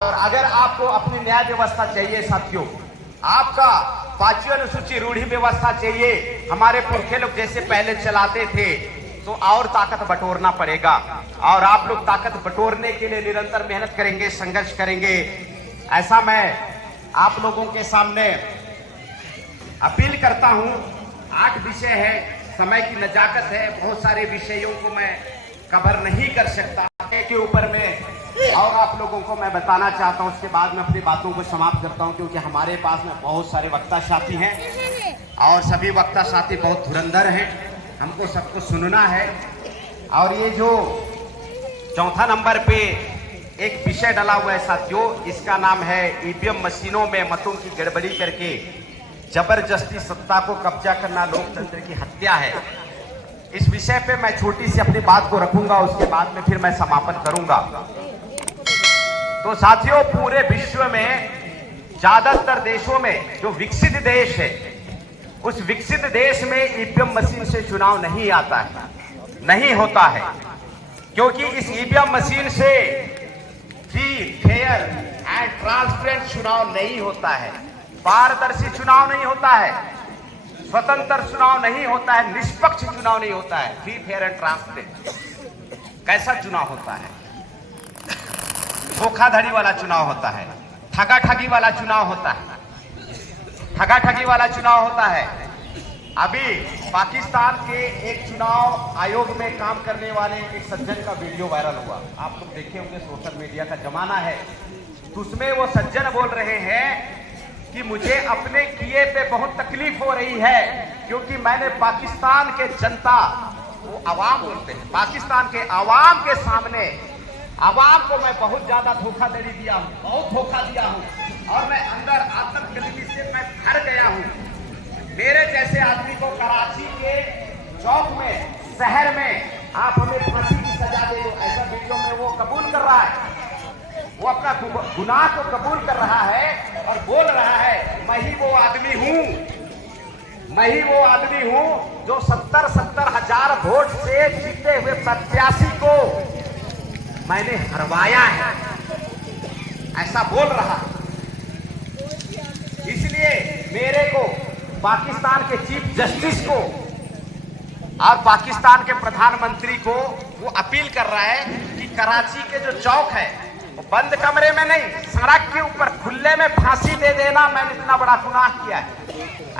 और अगर आपको अपनी न्याय व्यवस्था चाहिए साथियों, आपका 5वीं अनुसूची रूढ़ी व्यवस्था चाहिए, हमारे पुरखे लोग जैसे पहले चलाते थे, तो और ताकत बटोरना पड़ेगा। और आप लोग ताकत बटोरने के लिए निरंतर मेहनत करेंगे, संघर्ष करेंगे, ऐसा मैं आप लोगों के सामने अपील करता हूं। 8 विषय है, समय की नजाकत है, बहुत सारे विषयों को मैं कवर नहीं कर सकता के ऊपर में, और आप लोगों को मैं बताना चाहता हूं। उसके बाद मैं अपनी बातों को समाप्त करता हूं, क्योंकि हमारे पास में बहुत सारे वक्ता साथी हैं और सभी वक्ता साथी बहुत धुरंधर हैं, हमको सबको सुनना है। और ये जो चौथा नंबर पे एक विषय डाला हुआ है साथियों, इसका नाम है ईवीएम मशीनों में मतों की गड़बड़ी करके जबरदस्ती सत्ता को कब्जा करना लोकतंत्र की हत्या है। इस विषय पे मैं छोटी सी अपनी बात को रखूंगा, उसके बाद में फिर मैं समापन करूंगा। तो साथियों, पूरे विश्व में ज्यादातर देशों में जो विकसित देश है, उस विकसित देश में ईवीएम मशीन से चुनाव नहीं आता है, नहीं होता है, क्योंकि इस ईवीएम मशीन से फ्री, फेयर एंड ट्रांसपेरेंट चुनाव नहीं होता है, पारदर्शी चुनाव नहीं होता है, स्वतंत्र चुनाव नहीं होता है, निष्पक्ष चुनाव नहीं होता है। फ्री, फेयर एंड ट्रांसपेरेंट कैसा चुनाव होता है? धोखाधड़ी वाला चुनाव होता है, ठगाठगी वाला चुनाव होता है, ठगाठगी वाला चुनाव होता है। अभी पाकिस्तान के एक चुनाव आयोग में काम करने वाले एक सज्जन का वीडियो वायरल हुआ, आप लोग देखे होंगे, सोशल मीडिया का जमाना है। तो उसमें वो सज्जन बोल रहे हैं कि मुझे अपने किए पे बहुत तकलीफ हो रही है, क्योंकि मैंने पाकिस्तान के जनता, वो अवाम बोलते हैं, पाकिस्तान के अवाम के सामने अवाम को मैं बहुत ज्यादा धोखाधड़ी दिया हूं, बहुत धोखा दिया हूं, और मैं अंदर आत्मगलती से मैं भर गया हूं। मेरे जैसे आदमी को कराची के चौक में, शहर में आप हमें फांसी की सजा दे दो, ऐसा वीडियो में वो कबूल कर रहा है, वो अपना गुनाह को कबूल कर रहा है और बोल रहा है, मैं ही वो आदमी हूं, मैं ही वो आदमी हूं जो 70-70 हजार वोट से जीते हुए प्रत्याशी को मैंने हरवाया है, ऐसा बोल रहा है। इसलिए मेरे को पाकिस्तान के चीफ जस्टिस को और पाकिस्तान के प्रधानमंत्री को वो अपील कर रहा है कि कराची के जो चौक है, वो बंद कमरे में नहीं, सड़क के ऊपर खुले में फांसी दे देना, मैंने इतना बड़ा गुनाह किया है,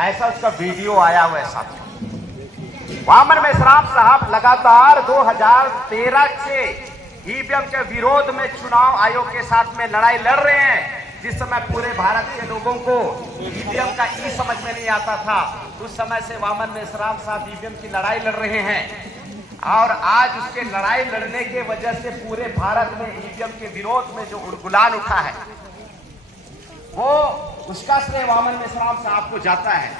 ऐसा उसका वीडियो आया हुआ है साथियों। वामन मेश्राम साहब लगातार 2013 से ईवीएम के विरोध में चुनाव आयोग के साथ में लड़ाई लड़ रहे हैं। जिस समय पूरे भारत के लोगों को ईवीएम का ई समझ में नहीं आता था, उस समय से वामन मेश्राम साहब ईवीएम की लड़ाई लड़ रहे हैं, और आज उसके लड़ाई लड़ने के वजह से पूरे भारत में ईवीएम के विरोध में जो गुलाल उठा है, वो उसका श्रेय वामन मेश्राम साहब को जाता है।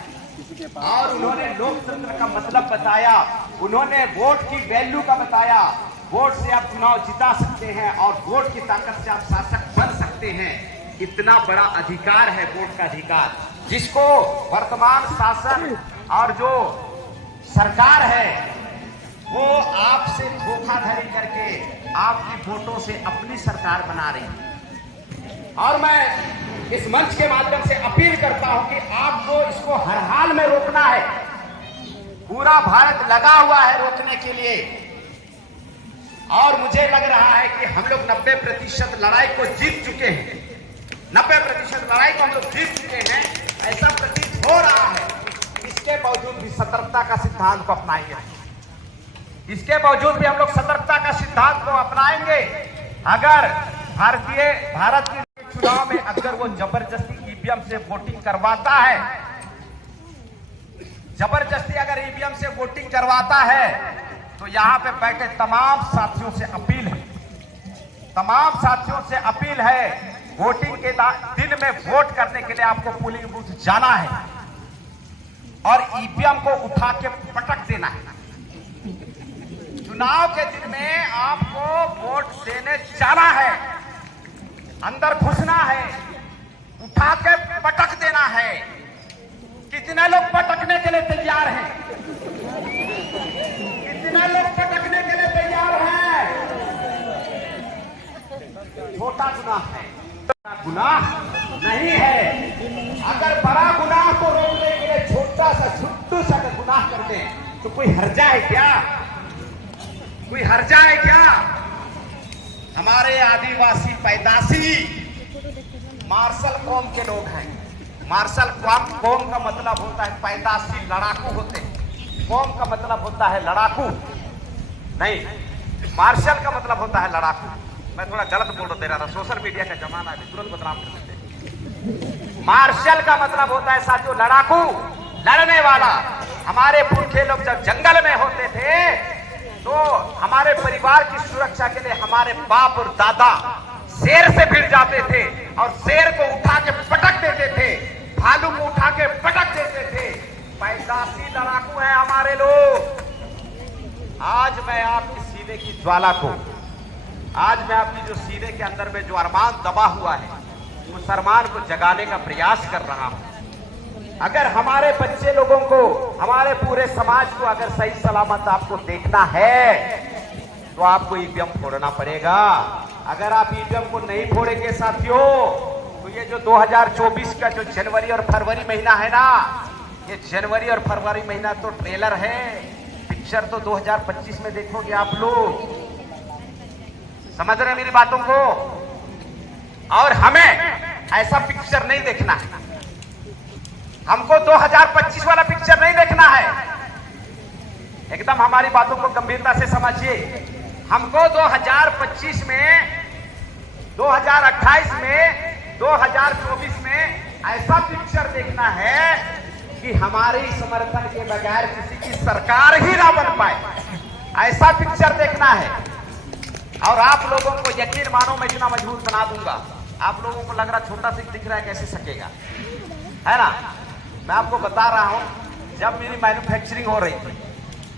और उन्होंने लोकतंत्र का मतलब बताया, उन्होंने वोट की वैल्यू का बताया, वोट से आप चुनाव जिता सकते हैं और वोट की ताकत से आप शासक बन सकते हैं। इतना बड़ा अधिकार है वोट का अधिकार, जिसको वर्तमान शासन और जो सरकार है वो आपसे धोखाधड़ी करके आपकी वोटों से अपनी सरकार बना रही है। और मैं इस मंच के माध्यम से अपील करता हूं कि आपको इसको हर हाल में रोकना है। पूरा भारत लगा हुआ है रोकने के लिए, और मुझे लग रहा है कि हम लोग 90% लड़ाई को जीत चुके हैं, 90% लड़ाई को हम लोग जीत चुके हैं, ऐसा प्रतीत हो रहा है। इसके बावजूद भी सतर्कता का सिद्धांत को अपनाएंगे, इसके बावजूद भी हम लोग सतर्कता का सिद्धांत को अपनाएंगे। अगर भारत के चुनाव में अगर वो जबरदस्ती ईवीएम से वोटिंग करवाता है, जबरदस्ती अगर ईवीएम से वोटिंग करवाता है, तो यहां पे बैठे तमाम साथियों से अपील है, तमाम साथियों से अपील है, वोटिंग के दिन में वोट करने के लिए आपको पोलिंग बूथ जाना है और ईवीएम को उठा के पटक देना है। चुनाव के दिन में आपको वोट देने जाना है, अंदर घुसना है, उठा के पटक देना है। कितने लोग पटकने के लिए तैयार हैं? कितने लोग पटकने के लिए तैयार हैं? छोटा गुनाह है। गुनाह नहीं है। अगर बड़ा गुनाह को रोकने के लिए छोटा सा छुट्टू सा अगर गुनाह कर दें तो कोई हर्जा है क्या? कोई हर्जा है क्या? हमारे आदिवासी पैदाशी मार्शल कौम के लोग हैं। मार्शल कौम का मतलब होता है पैदाशी, लड़ाकू होते हैं। कौम का मतलब होता है लड़ाकू, नहीं, मार्शल का मतलब होता है लड़ाकू। मैं थोड़ा गलत बोल दे रहा था, सोशल मीडिया का जमाना है, तुरंत बदनाम कर देते हैं। मार्शल का मतलब होता है साथियों लड़ाकू, लड़ने वाला। हमारे पुरखे लोग जब जंगल में होते थे तो हमारे परिवार की सुरक्षा के लिए हमारे बाप और दादा शेर से भिड़ जाते थे और शेर को उठा के पटक देते थे, भालू को उठा के पटक देते थे। पैदाशी लड़ाकू हैं हमारे लोग। आज मैं आपकी सीने की ज्वाला को, आज मैं आपकी जो सीने के अंदर में जो अरमान दबा हुआ है उस अरमान को जगाने का प्रयास कर रहा हूं। अगर हमारे बच्चे लोगों को, हमारे पूरे समाज को अगर सही सलामत आपको देखना है तो आपको ईवीएम फोड़ना पड़ेगा। अगर आप ईवीएम को नहीं फोड़ेंगे साथियों तो ये जो 2024 का जो जनवरी और फरवरी महीना है ना, ये जनवरी और फरवरी महीना तो ट्रेलर है, पिक्चर तो 2025 में देखोगे आप लोग। समझ रहे हैं मेरी बातों को? और हमें ऐसा पिक्चर नहीं देखना है। हमको 2025 वाला पिक्चर नहीं देखना है। एकदम हमारी बातों को गंभीरता से समझिए। हमको 2025 में, 2028 में, 2024 में ऐसा पिक्चर देखना है कि हमारे समर्थन के बगैर किसी की सरकार ही ना बन पाए। ऐसा पिक्चर देखना है। और आप लोगों को यकीन मानो मैं इतना मजबूत बना दूंगा। आप लोगों को लग रहा छोटा सा दिख रहा है, कैसे सकेगा, है ना? मैं आपको बता रहा हूं, जब मेरी मैन्युफैक्चरिंग हो रही थी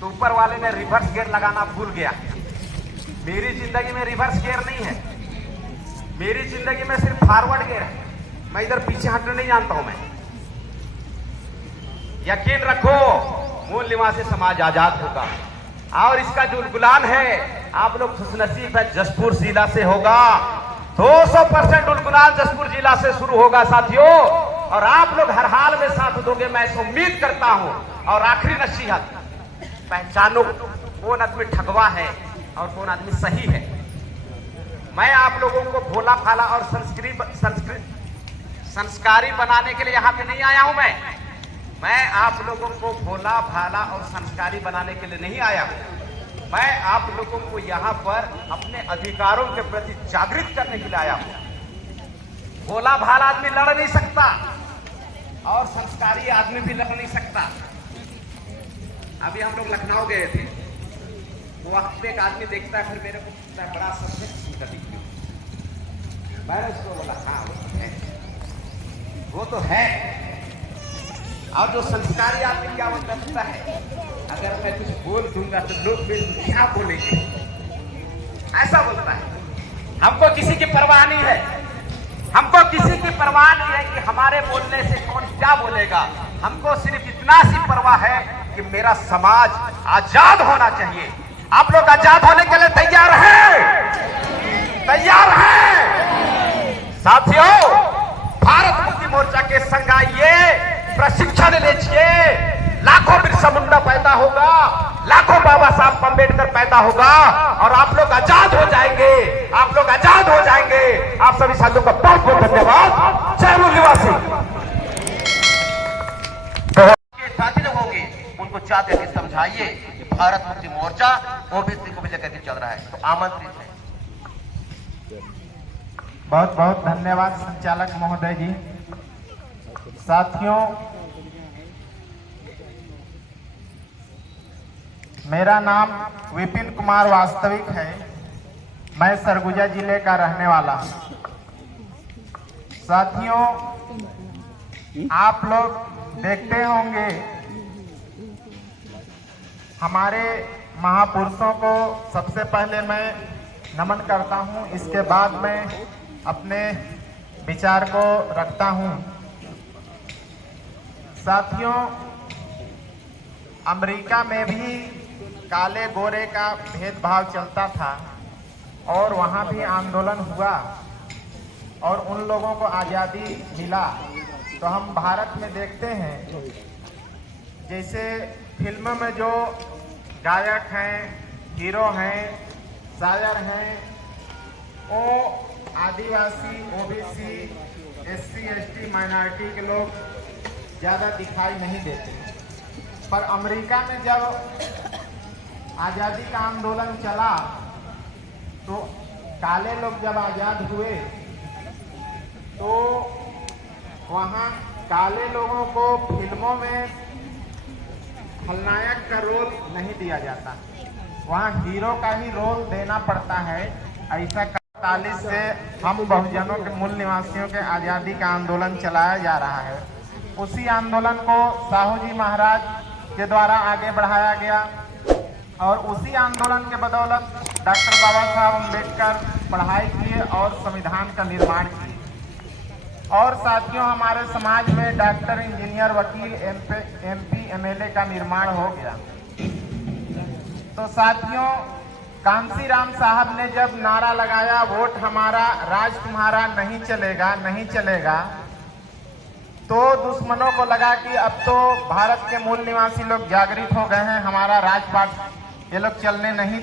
तो ऊपर वाले ने रिवर्स गियर लगाना भूल गया। मेरी जिंदगी में रिवर्स गियर नहीं है, मेरी जिंदगी में सिर्फ फॉरवर्ड गियर है। मैं इधर पीछे हटना नहीं जानता हूं मैं। यकीन रखो मूल निवासी समाज आजाद होगा। और इसका जो गुलान है आप लोग खुशनसीब है, जसपुर जिला से होगा। 200% उलगुलान जसपुर जिला से शुरू होगा साथियों। और आप लोग हर हाल में साथ दोगे, मैं इस उम्मीद करता हूं। और आखिरी नसीहत, पहचानो कौन आदमी ठगवा है और कौन आदमी सही है। मैं आप लोगों को भोला भाला और संस्कारी बनाने के लिए यहां पे नहीं आया हूं। मैं आप लोगों को भोला भाला और संस्कारी बनाने के लिए नहीं आया हूं। मैं आप लोगों को यहां पर अपने अधिकारों के प्रति जागृत करने के लिए आया हूं। भोला भाला आदमी लड़ नहीं सकता और संस्कारी आदमी भी लड़ नहीं सकता। अभी हम लोग लखनऊ गए थे, वो वक्त पे एक आदमी देखता है, फिर मेरे को बड़ा सब्जेक्ट दिखी। मैंने उसको बोला हाँ वो तो है। और जो संस्कारी आदमी क्या करता है, अगर मैं कुछ बोल दूंगा तो लोग फिर क्या बोलेंगे, ऐसा बोलता है। हमको किसी की परवाह नहीं है, हमको किसी की परवाह नहीं है कि हमारे बोलने से कौन क्या बोलेगा। हमको सिर्फ इतना सी परवाह है कि मेरा समाज आजाद होना चाहिए। आप लोग आजाद होने के लिए तैयार हैं? तैयार हैं साथियों? भारत मुक्ति मोर्चा के संग आइए, प्रशिक्षण लीजिए। लाखों बिरसा मुंडा पैदा होगा, लाखों बाबा साहब अम्बेडकर पैदा होगा और आप लोग आजाद हो जाएंगे। आप लोग आजाद हो जाएंगे। आप सभी साथियों का बहुत बहुत धन्यवाद। जय मूल निवासी। साथी लोग होंगे उनको चाहते थे समझाइए कि भारत मुक्ति मोर्चा ओबीसी को भी लेकर के चल रहा है, तो आमंत्रित है। बहुत बहुत धन्यवाद संचालक महोदय जी। साथियों, मेरा नाम विपिन कुमार वास्तविक है। मैं सरगुजा जिले का रहने वाला हूं। साथियों, आप लोग देखते होंगे हमारे महापुरुषों को सबसे पहले मैं नमन करता हूं, इसके बाद मैं अपने विचार को रखता हूं। साथियों, अमेरिका में भी काले गोरे का भेदभाव चलता था और वहां भी आंदोलन हुआ। और उन लोगों को आज़ादी मिला, तो हम भारत में देखते हैं जैसे फिल्म में जो गायक हैं, हीरो हैं, शायर हैं, वो आदिवासी, ओबीसी, एससी, एसटी, माइनॉरिटी के लोग ज़्यादा दिखाई नहीं देते। पर अमेरिका में जब आज़ादी का आंदोलन चला तो काले लोग जब आज़ाद हुए तो वहाँ काले लोगों को फिल्मों में खलनायक का रोल नहीं दिया जाता, वहाँ हीरो का ही रोल देना पड़ता है। ऐसा 41 से हम बहुजनों के मूल निवासियों के आज़ादी का आंदोलन चलाया जा रहा है। उसी आंदोलन को साहू जी महाराज के द्वारा आगे बढ़ाया गया और उसी आंदोलन के बदौलत डॉक्टर बाबा साहब अम्बेडकर पढ़ाई किए और संविधान का निर्माण किए। और साथियों, हमारे समाज में डॉक्टर, इंजीनियर, वकील, एमपी, एमएलए का निर्माण हो गया। तो साथियों, कांसीराम साहब ने जब नारा लगाया, वोट हमारा, राज तुम्हारा, नहीं चलेगा, नहीं चलेगा, तो दुश्मनों को लगा कि अब तो भारत के मूल निवासी लोग जागृत हो गए हैं, हमारा राजपाट ये लोग चलने नहीं